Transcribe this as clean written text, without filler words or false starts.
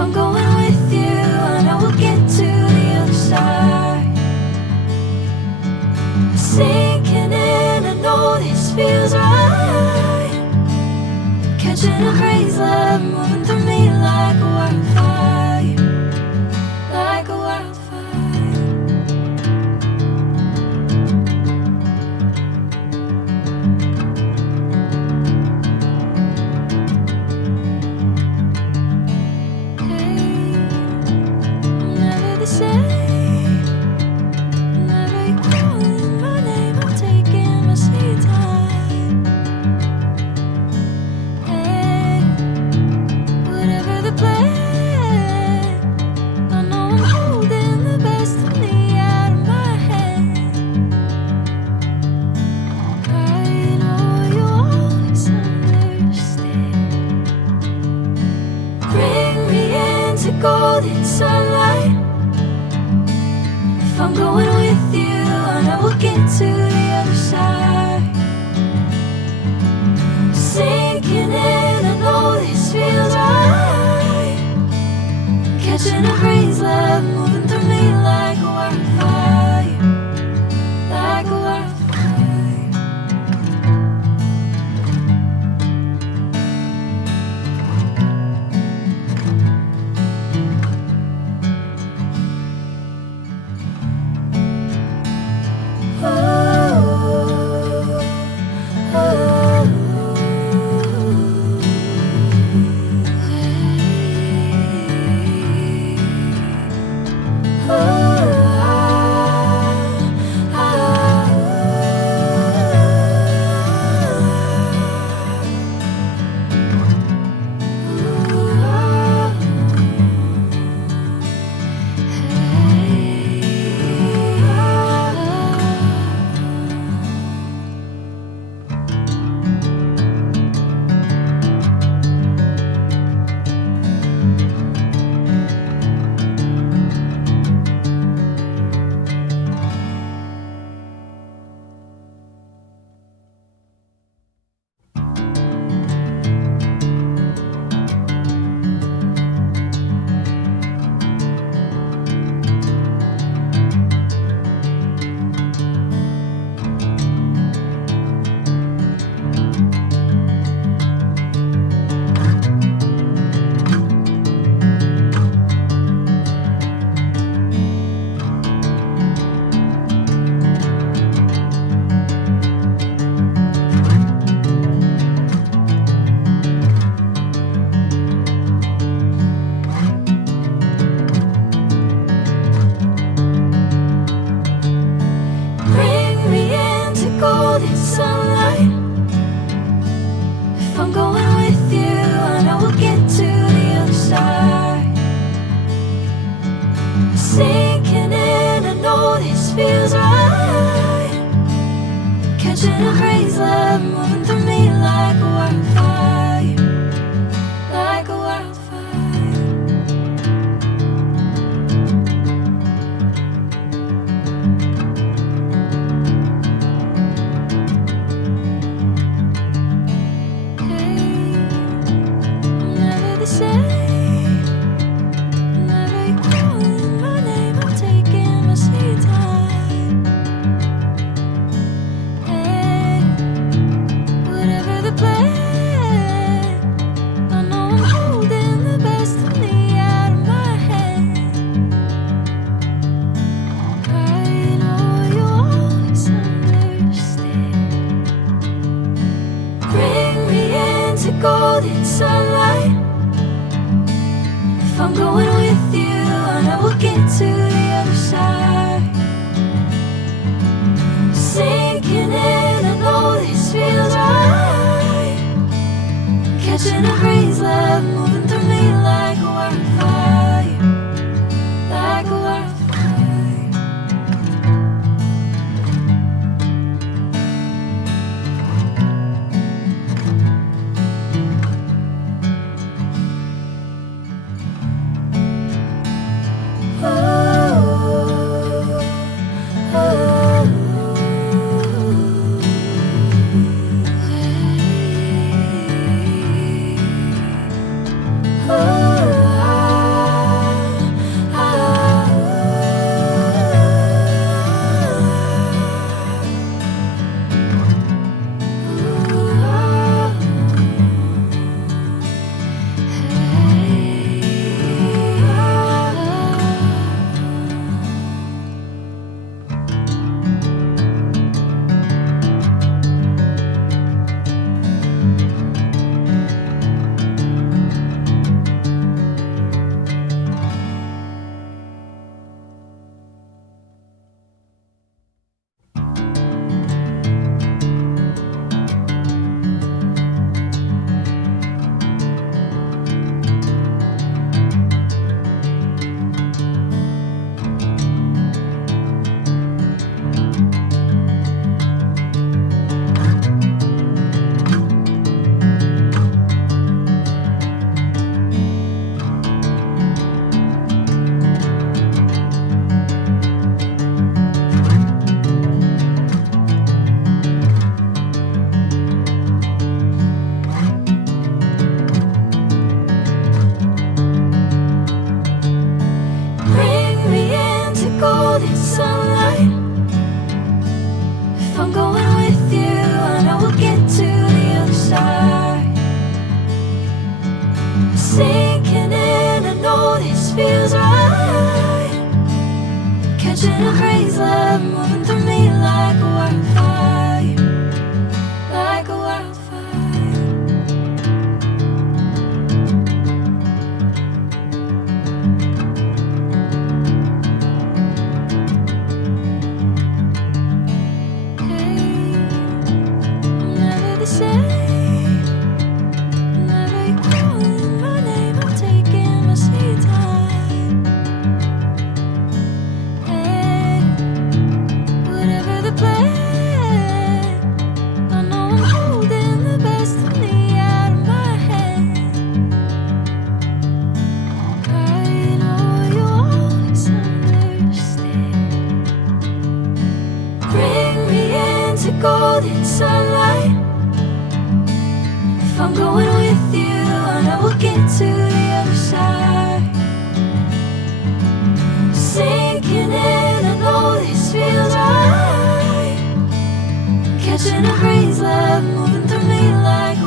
I'm going with you, I know we'll get to the other side. Sinking in, I know this feels right. Catching a crazy love, moving through me like a wildfire, like a wildfire. Golden sunlight. If I'm going with you, I know we'll get to the other side. Sinking in, I know this feels right. Catching a crazy love, moving through me like a wildfire, like a wildfire. Sinking in, I know this feels right. Catching a crazy love moving through me like a wildfire, like a wildfire. Hey, I'm never the same. Whenever you're calling my name, I'm taking my sweet time. Hey, whatever the plan, I know I'm holding the best of me out of my hand. I know you always understand. Bring me into golden sunlight. If I'm going with you, I know we'll get to the other side. Sinking in, I know this feels right. Catching a crazy love moving through me like